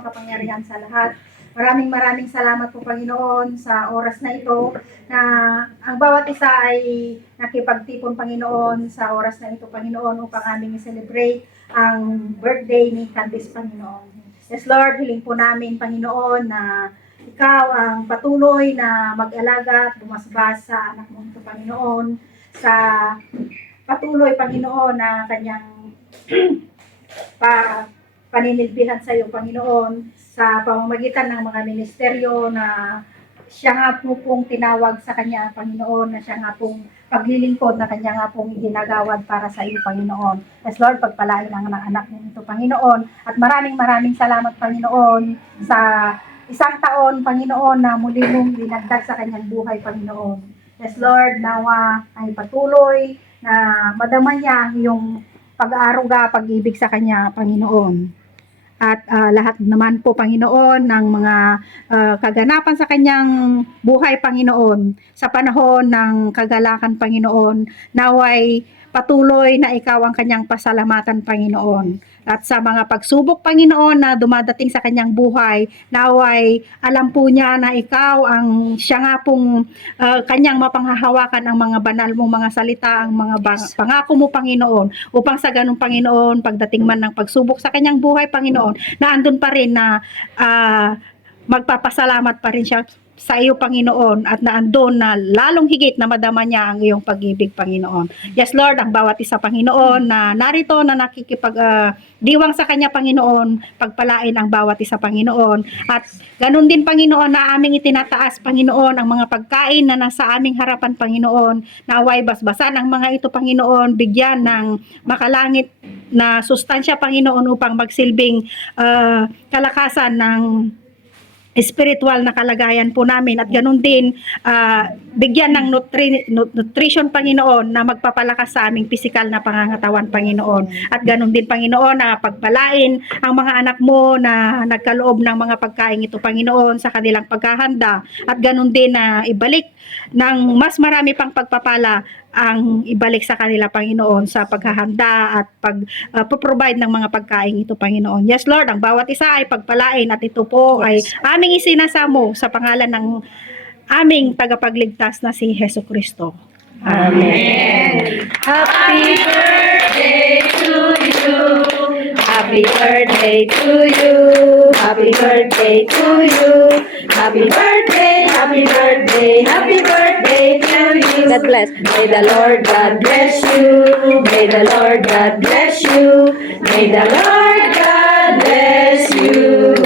makapangyarihan sa lahat. Maraming salamat po Panginoon sa oras na ito na ang bawat isa ay nakipagtipon Panginoon sa oras na ito Panginoon upang aming i-celebrate ang birthday ni Candice Panginoon. Yes Lord, hiling po namin Panginoon na ikaw ang patuloy na mag-alaga at bumasbas sa anak mo ito Panginoon, sa patuloy Panginoon na kanyang paninilbihan sa iyo Panginoon sa pamamagitan ng mga ministeryo na siya nga po pong tinawag sa kanya Panginoon, na siya nga pong paglilingkod na kanya nga pong ginagawad para sa iyo Panginoon. Yes Lord, pagpalain ang anak nito Panginoon, at maraming salamat Panginoon sa isang taon Panginoon na muli mong dinagdag sa kanyang buhay Panginoon. Yes Lord, nawa ay patuloy na madama niya ang iyong pag-aaruga, pag-ibig sa kanya Panginoon. At lahat naman po Panginoon ng mga kaganapan sa kanyang buhay Panginoon sa panahon ng kagalakan Panginoon, naway patuloy na ikaw ang kanyang pasalamatan Panginoon. At sa mga pagsubok Panginoon na dumadating sa kanyang buhay, naway alam po niya na ikaw ang siya nga pong kanyang mapanghahawakan ang mga banal mong mga salita, ang mga pangako mo Panginoon, upang sa ganung Panginoon, pagdating man ng pagsubok sa kanyang buhay Panginoon, na andun pa rin na magpapasalamat pa rin siya sa iyo Panginoon, at naandun na lalong higit na madama niya ang iyong pag-ibig Panginoon. Yes Lord, ang bawat isa Panginoon na narito na diwang sa kanya Panginoon, pagpalain ang bawat isa Panginoon, at ganun din Panginoon na aming itinataas Panginoon ang mga pagkain na nasa aming harapan Panginoon, naway basbasan ang mga ito Panginoon, bigyan ng makalangit na sustansya Panginoon upang magsilbing kalakasan ng spiritual na kalagayan po namin, at ganun din bigyan ng nutrition Panginoon na magpapalakas sa aming pisikal na pangangatawan Panginoon, at ganun din Panginoon na pagpalain ang mga anak mo na nagkaloob ng mga pagkain ito Panginoon sa kanilang paghahanda, at ganun din na ibalik ng mas marami pang pagpapala ang ibalik sa kanila Panginoon sa paghahanda at pag-provide ng mga pagkain ito Panginoon. Yes Lord, ang bawat isa ay pagpalain, at ito po ay aming isinasamo sa pangalan ng aming tagapagligtas na si Hesus Kristo. Amen. Happy birthday to you. Happy birthday to you. Happy birthday to you. Happy birthday, happy birthday, happy birthday to you. God bless. May the Lord God bless you. May the Lord God bless you. May the Lord God bless you.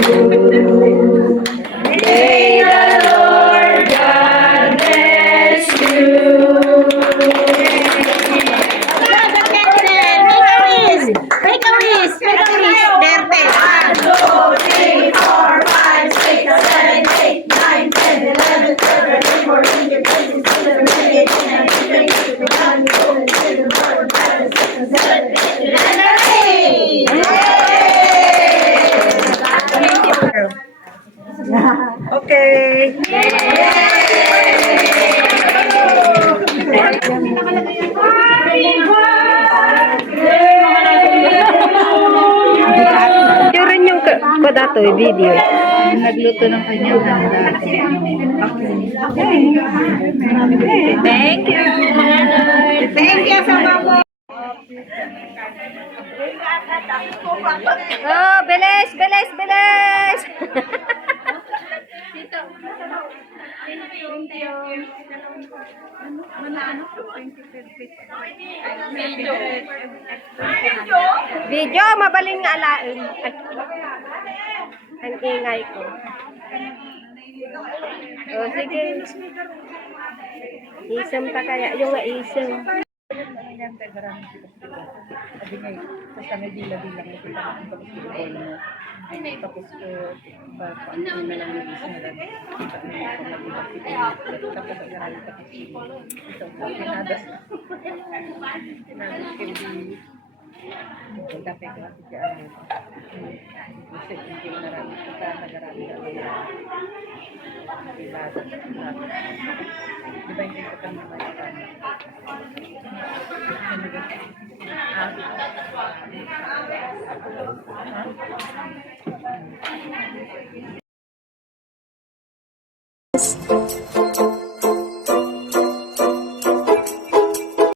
May the Lord God bless you. Okay. Yun yung padato video. Nagluto ng kanyang handa. Thank you. Thank you sa mga Oh, bilis, bilis, bilis. Video, mabaling nga alain. Ang ingay ko. Oh, sige. Isam pa kaya. Yung nga isam. Sabi niya, basta may bila-bilang ito pa ng pag-ibigay mo. Tapos ko, paano na lang yung isa na lang. Tapos ang marami tapos ito, pinadas hindi dapat ko at dyan. Kasi hindi marami kita, nagarami na lang. Di ba hindi ko kang naman